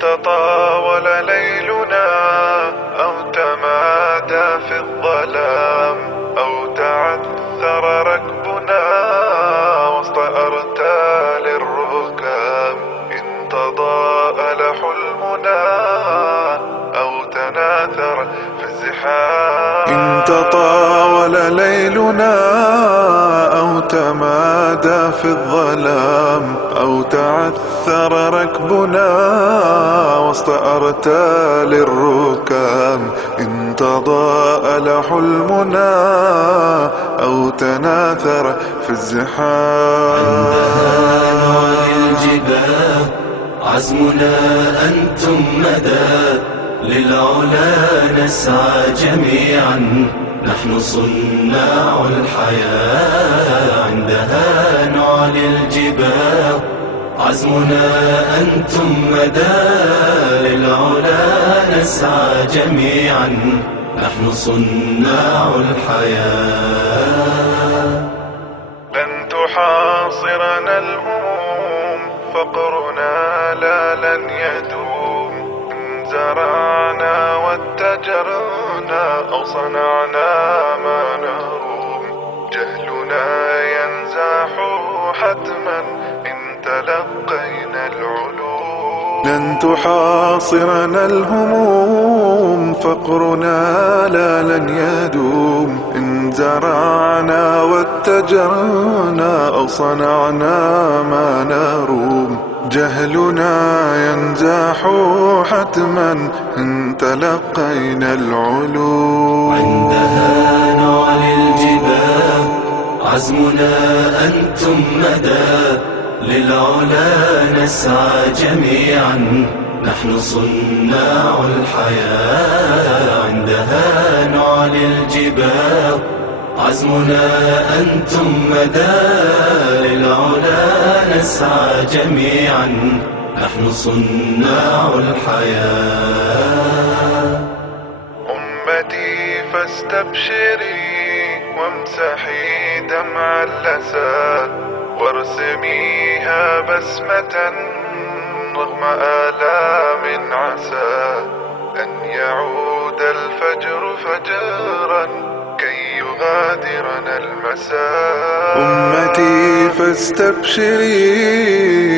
تطاول ليلنا أو تمادى في الظلام أو تعثر ركبنا وسط أرتال الركام، إن تضاءل حلمنا أو تناثر في الزحام، إن تطاول ليلنا أو تمادى في الظلام أو تعثر ركبنا وسط أرتال الركام، إن تضاءل حلمنا أو تناثر في الزحام. عندها نوى الجبال عزمنا أنتم مدى للعلا نسعى جميعا، نحن صناع الحياة. عندها نعلي الجبال عزمنا أنتم مدى للعلا نسعى جميعا، نحن صناع الحياة. لن تحاصرنا الهموم فقرنا لا لن يدوم، إن زرعنا واتجرنا أو صنعنا ما نروم، جهلنا ينزاح حتما إن تلقينا العلوم. لن تحاصرنا الهموم فقرنا لا لن يدوم، إن زرعنا واتجرنا أو صنعنا ما نروم، جهلنا ينزاح حتما إن تلقينا العلوم. عندها نعلي الجبال عزمنا أنتم مدى للعلا نسعى جميعا، نحن صناع الحياة. عندها نعلي الجبال عزمنا أنتم مدى للعلا نسعى جميعا، نحن صناع الحياة. أمتي فاستبشري وامسحي دمع اللسى وارسميها بسمة رغم آلام، عسى أن يعود الفجر فجرا كي يغادرنا المساء. أمتي فاستبشري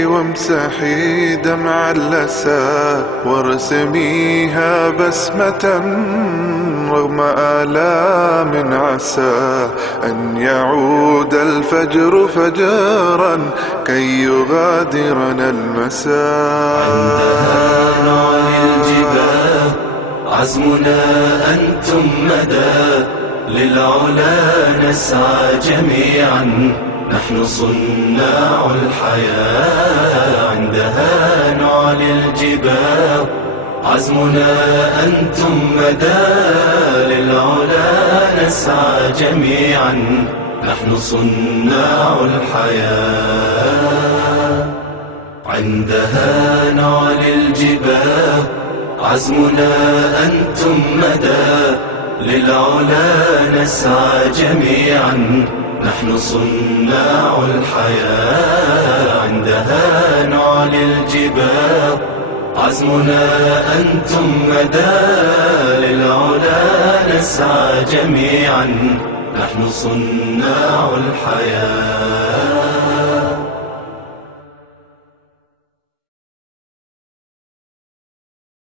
وامسحي دمع اللسى وارسميها بسمة رغم آلام، عسى أن يعود الفجر فجرا كي يغادرنا المساء. عندها نعلي الجبال عزمنا أنتم مدى للعلا نسعى جميعا، نحن صناع الحياة. عندها نعلي الجبال عزمنا أنتم مدى للعلا نسعى جميعا، نحن صناع الحياة. عندها نعلي الجبال عزمنا أنتم مدى للعلا نسعى جميعا، نحن صناع الحياة. عندها نعلي الجبال عزمنا أنتم مدى للعلا نسعى جميعا، نحن صناع الحياة.